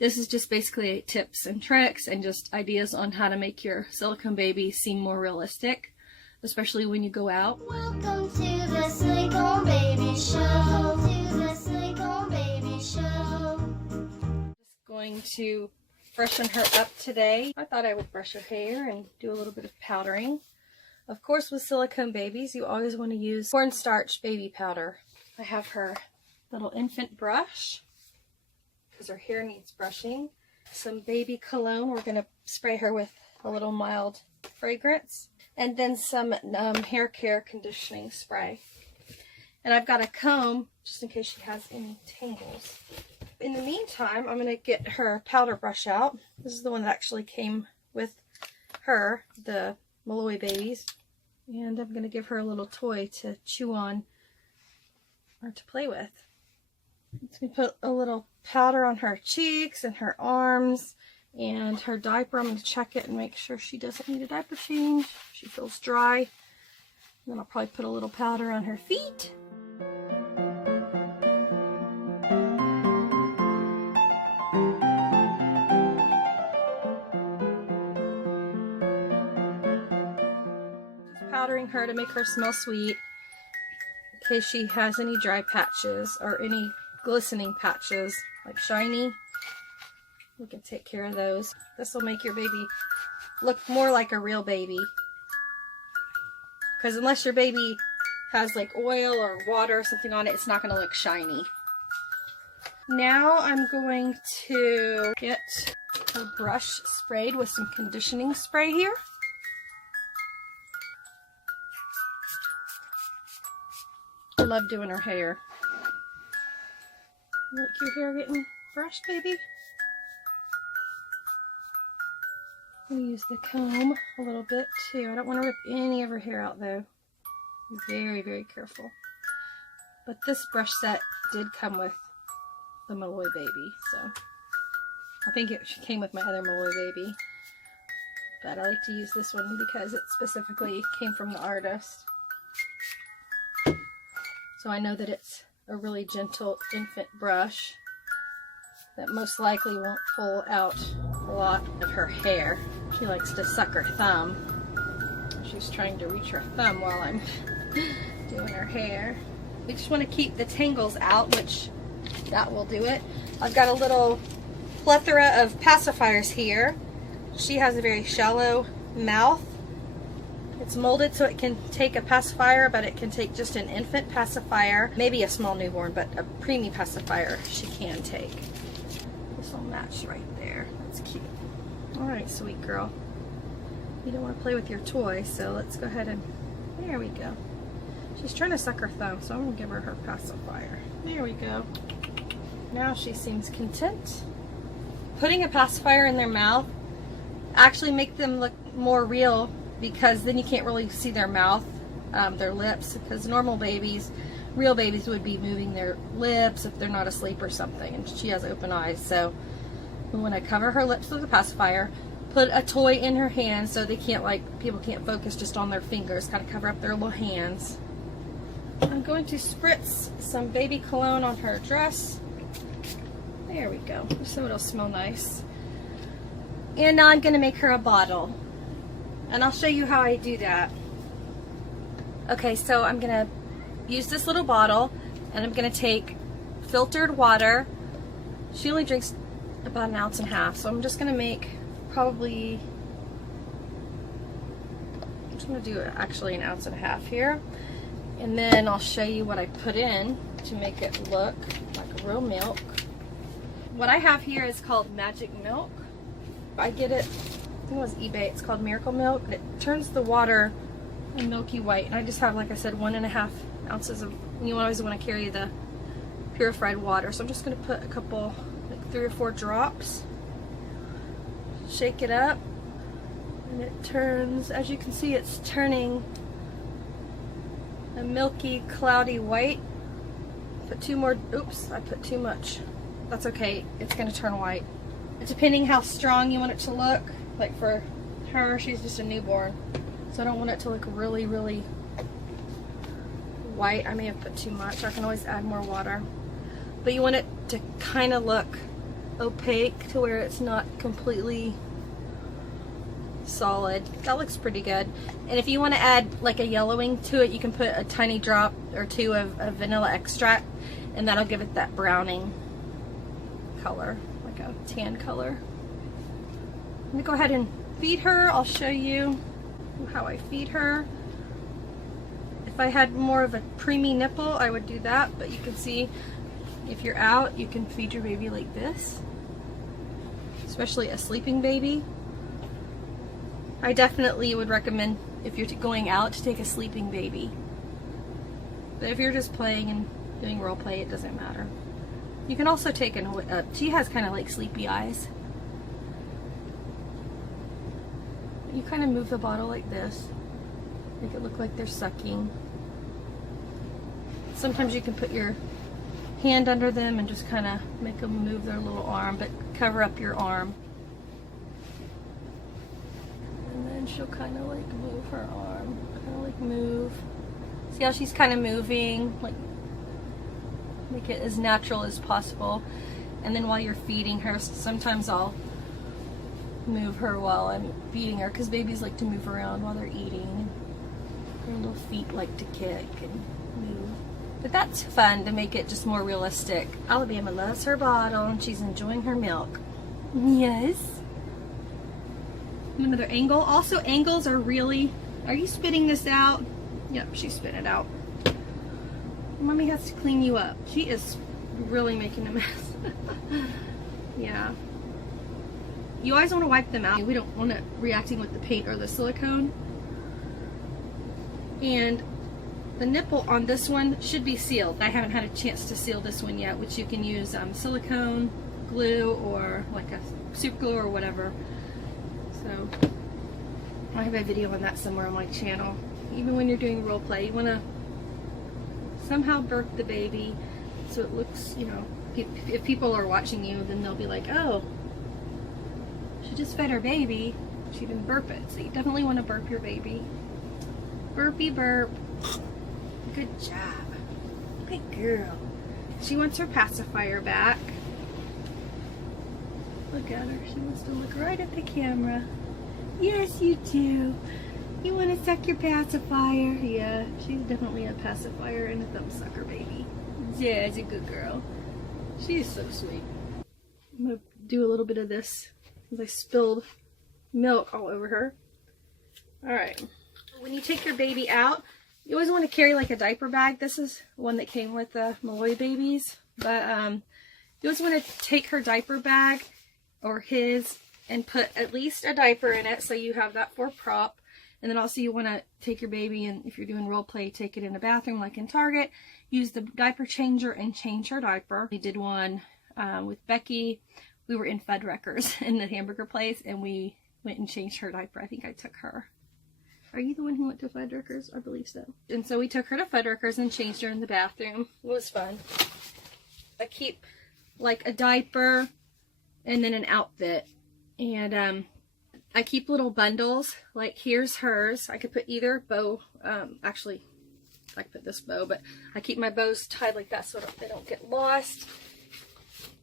This is just basically tips and tricks and just ideas on how to make your silicone baby seem more realistic, especially when you go out. Welcome to the Silicone Baby Show. Just going to freshen her up today. I thought I would brush her hair and do a little bit of powdering. Of course, with silicone babies, you always want to use cornstarch baby powder. I have her little infant brush because her hair needs brushing. Some baby cologne. We're going to spray her with a little mild fragrance. And then some hair care conditioning spray. And I've got a comb just in case she has any tangles. In the meantime, I'm going to get her powder brush out. This is the one that actually came with her, the Malloy babies. And I'm going to give her a little toy to chew on or to play with. Let me put a little powder on her cheeks and her arms and her diaper. I'm going to check it and make sure she doesn't need a diaper change. She feels dry. And then I'll probably put a little powder on her feet. Just powdering her to make her smell sweet in case she has any dry patches or any glistening patches, like shiny. We can take care of those. This will make your baby look more like a real baby. Because unless your baby has like oil or water or something on it, it's not going to look shiny. Now I'm going to get her brush sprayed with some conditioning spray here. I love doing her hair. Like your hair getting brushed, baby? I'm going to use the comb a little bit too. I don't want to rip any of her hair out though. Be very, very careful. But this brush set did come with the Malloy baby, so I think it came with my other Malloy baby. But I like to use this one because it specifically came from the artist. So I know that it's a really gentle infant brush that most likely won't pull out a lot of her hair. She likes to suck her thumb. She's trying to reach her thumb while I'm doing her hair. We just want to keep the tangles out, which that will do it. I've got a little plethora of pacifiers here. She has a very shallow mouth. It's molded so it can take a pacifier, but it can take just an infant pacifier, maybe a small newborn, but a preemie pacifier she can take. This will match right there. That's cute. Alright, sweet girl. You don't want to play with your toy, so let's go ahead and... There we go. She's trying to suck her thumb, so I'm going to give her her pacifier. There we go. Now she seems content. Putting a pacifier in their mouth actually make them look more real, because then you can't really see their mouth, their lips, because normal babies, real babies would be moving their lips if they're not asleep or something, and she has open eyes. So we want to cover her lips with a pacifier, put a toy in her hand so they can't, like, people can't focus just on their fingers, kind of cover up their little hands. I'm going to spritz some baby cologne on her dress. There we go, so it'll smell nice. And now I'm going to make her a bottle. And I'll show you how I do that. Okay, so I'm going to use this little bottle, and I'm going to take filtered water. She only drinks about 1.5 ounces, so I'm just going to make probably, I'm just going to do actually 1.5 ounces here. And then I'll show you what I put in to make it look like real milk. What I have here is called Magic Milk. I get it, I think it was eBay, it's called Miracle Milk. It turns the water milky white, and I just have, like I said, 1.5 ounces of, you always want to carry the purified water. So I'm just going to put a couple, like 3 or 4 drops, shake it up, and it turns, as you can see, it's turning a milky, cloudy white. Put 2 more, oops, I put too much. That's okay, it's going to turn white. Depending how strong you want it to look, like for her, she's just a newborn, so I don't want it to look really, really white. I may have put too much. I can always add more water. But you want it to kind of look opaque to where it's not completely solid. That looks pretty good. And if you want to add like a yellowing to it, you can put a tiny drop or two of vanilla extract, and that'll give it that browning color, like a tan color. I'm gonna go ahead and feed her. I'll show you how I feed her. If I had more of a preemie nipple, I would do that, but you can see if you're out, you can feed your baby like this, especially a sleeping baby. I definitely would recommend, if you're going out, to take a sleeping baby. But if you're just playing and doing role play, it doesn't matter. You can also take she has kind of like sleepy eyes. You kind of move the bottle like this, make it look like they're sucking. Sometimes you can put your hand under them and just kind of make them move their little arm, but cover up your arm. And then she'll kind of like move her arm, kind of like move. See how she's kind of moving, like make it as natural as possible. And then while you're feeding her, sometimes I'll move her while I'm feeding her, because babies like to move around while they're eating. Their little feet like to kick and move. But that's fun to make it just more realistic. Alabama loves her bottle and she's enjoying her milk. Yes. Another angle. Also, angles are really... Are you spitting this out? Yep, she's spitting it out. Mommy has to clean you up. She is really making a mess. Yeah. You always want to wipe them out. We don't want it reacting with the paint or the silicone. And the nipple on this one should be sealed. I haven't had a chance to seal this one yet, which you can use silicone glue or like a super glue or whatever. So I have a video on that somewhere on my channel. Even when you're doing role play, you want to somehow burp the baby so it looks, you know, if people are watching you, then they'll be like, oh, she just fed her baby, she didn't burp it. So you definitely want to burp your baby. Burpy burp. Good job. Good girl. She wants her pacifier back. Look at her. She wants to look right at the camera. Yes, you do. You want to suck your pacifier? Yeah, she's definitely a pacifier and a thumb sucker baby. Yeah, she's a good girl. She is so sweet. I'm going to do a little bit of this because I spilled milk all over her. Alright. When you take your baby out, you always want to carry like a diaper bag. This is one that came with the Malloy babies. But you always want to take her diaper bag or his and put at least a diaper in it so you have that for prop. And then also you want to take your baby, and if you're doing role play, take it in a bathroom like in Target. Use the diaper changer and change her diaper. We did one with Becky. We were in Fuddruckers in the hamburger place, and we went and changed her diaper. I think I took her. Are you the one who went to Fuddruckers? I believe so. And so we took her to Fuddruckers and changed her in the bathroom. It was fun. I keep like a diaper and then an outfit. And I keep little bundles. Like here's hers. I could put either bow. Actually, I could put this bow, but I keep my bows tied like that so they don't get lost.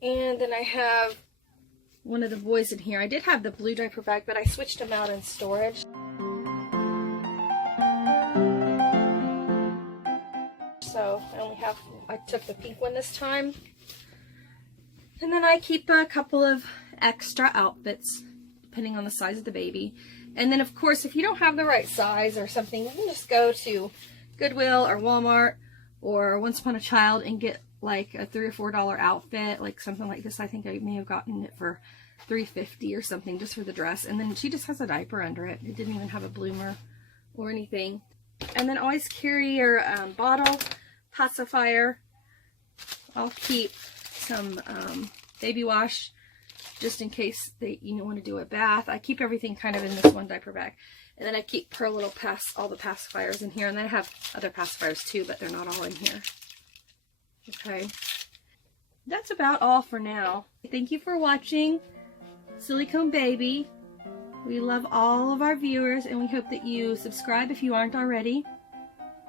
And then I have one of the boys in here. I did have the blue diaper bag, but I switched them out in storage. So I took the pink one this time. And then I keep a couple of extra outfits, depending on the size of the baby. And then of course, if you don't have the right size or something, you can just go to Goodwill or Walmart or Once Upon a Child and get like a $3 or $4 outfit, like something like this. I think I may have gotten it for $3.50 or something just for the dress. And then she just has a diaper under it. It didn't even have a bloomer or anything. And then always carry your bottle pacifier. I'll keep some baby wash just in case you want to do a bath. I keep everything kind of in this one diaper bag. And then I keep her little all the pacifiers in here. And then I have other pacifiers too, but they're not all in here. Okay. That's about all for now. Thank you for watching Silicone Baby. We love all of our viewers, and we hope that you subscribe if you aren't already.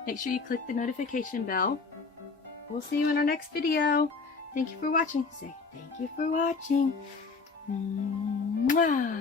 Make sure you click the notification bell. We'll see you in our next video. Thank you for watching. Say thank you for watching. Mwah.